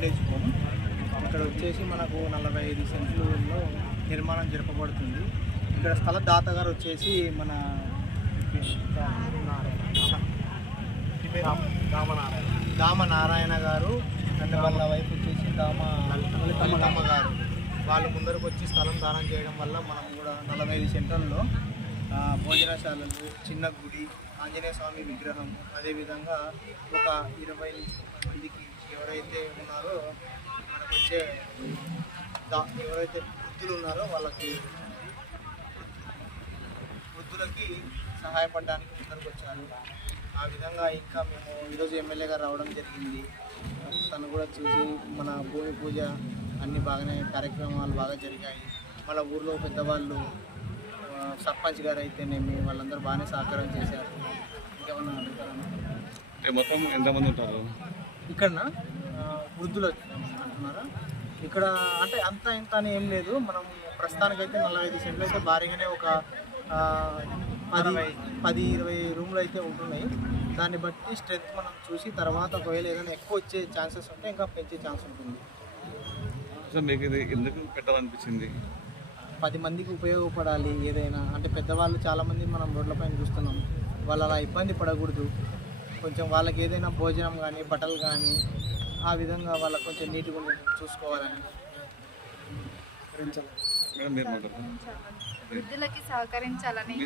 పండించుకోము అక్కడ వచ్చేసి మనకు నలభై ఐదు సెంట్లలో నిర్మాణం జరపబడుతుంది. ఇక్కడ స్థల దాతగారు వచ్చేసి మన దామ నారాయణ గారు అండ్ వాళ్ళ వైపు వచ్చేసి దామ లలితమ్మ గారు. వాళ్ళు ముందరకు వచ్చి స్థలం దానం చేయడం వల్ల మనం కూడా నలభై ఐదు సెంట్రల్లో భోజనశాలలు చిన్న గుడి ఆంజనేయ స్వామి విగ్రహం అదేవిధంగా ఒక ఇరవై మందికి ఎవరైతే ఉన్నారో మనకు వచ్చే దా- ఎవరైతే వృద్ధులు ఉన్నారో వాళ్ళకి వృద్ధులకి సహాయపడడానికి ముందరకు వచ్చారు ఆ విధంగా ఇంకా మేము ఈరోజు ఎమ్మెల్యే గారు రావడం జరిగింది. తను కూడా చూసి మన భూమి పూజ అన్నీ బాగానే కార్యక్రమాలు బాగా జరిగాయి. వాళ్ళ ఊర్లో పెద్దవాళ్ళు సర్పంచ్ గారు అయితేనేమి వాళ్ళందరూ బాగానే సహకారం చేశారు. ఇంకేమన్నా అడుగుతారా? మొత్తం ఎంతమంది ఉంటారు? ఇక్కడ వృద్ధులు అంటున్నారా ఇక్కడ అంటే అంత ఇంత అని ఏం లేదు. మనం ప్రస్తుతానికైతే నలభై ఐదు సెంట్లు అయితే భారీగానే ఒక పది పది ఇరవై రూమ్లు అయితే ఉంటున్నాయి. దాన్ని బట్టి స్ట్రెంత్ మనం చూసి తర్వాత ఒకవేళ ఏదైనా ఎక్కువ వచ్చే ఛాన్సెస్ ఉంటే ఇంకా పెంచే ఛాన్స్ ఉంటుంది. సో మీకు ఇది ఎందుకు పెట్టాలనిపించింది? పది మందికి ఉపయోగపడాలి ఏదైనా. అంటే పెద్దవాళ్ళు చాలామంది మనం రోడ్లపైన చూస్తున్నాం. వాళ్ళు అలా ఇబ్బంది పడకూడదు. కొంచెం వాళ్ళకి ఏదైనా భోజనం కానీ బట్టలు కానీ ఆ విధంగా వాళ్ళకి కొంచెం నీట్గా ఉండి చూసుకోవాలని మేడం మీరు మాట్లాడతారు? వృద్ధులకి సహకరించాలని.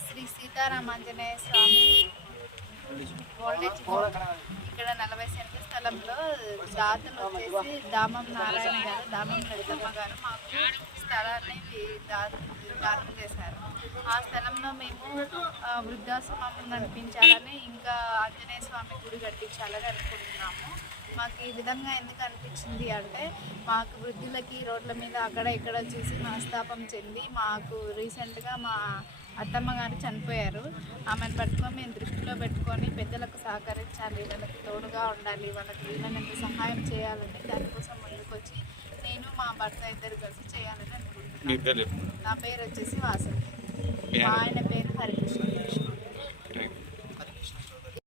శ్రీ సీతారామాంజనేయ స్వామి. ఇక్కడ నలభై సెంట్ల స్థలంలో దాతలు వచ్చేసి దామం నారాయణ గారు దామం లలితమ్మ గారు మాకు స్థలాన్ని దానం చేశారు. ఆ స్థలంలో మేము వృద్ధాశ్రమం నడిపించాలని ఇంకా ఆంజనేయ స్వామి గుడి కట్టించాలని అనుకుంటున్నాము. మాకు ఈ విధంగా ఎందుకు అనిపించింది అంటే మాకు వృద్ధులకి రోడ్ల మీద అక్కడ ఇక్కడ చూసి మనస్తాపం చెంది మాకు రీసెంట్గా మా అత్తమ్మ గారు చనిపోయారు. ఆమెను పట్టుకొని మేము దృష్టిలో పెట్టుకొని పెద్దలకు సహకరించాలి వాళ్ళకి తోడుగా ఉండాలి వాళ్ళకి వీళ్ళనంత సహాయం చేయాలని దానికోసం ముందుకొచ్చి నేను మా భర్త ఇద్దరు కలిసి చేయాలని అనుకుంటున్నాను. నా పేరు వచ్చేసి వాసంతి మీ మా ఆయన పేరు హరికృష్ణ.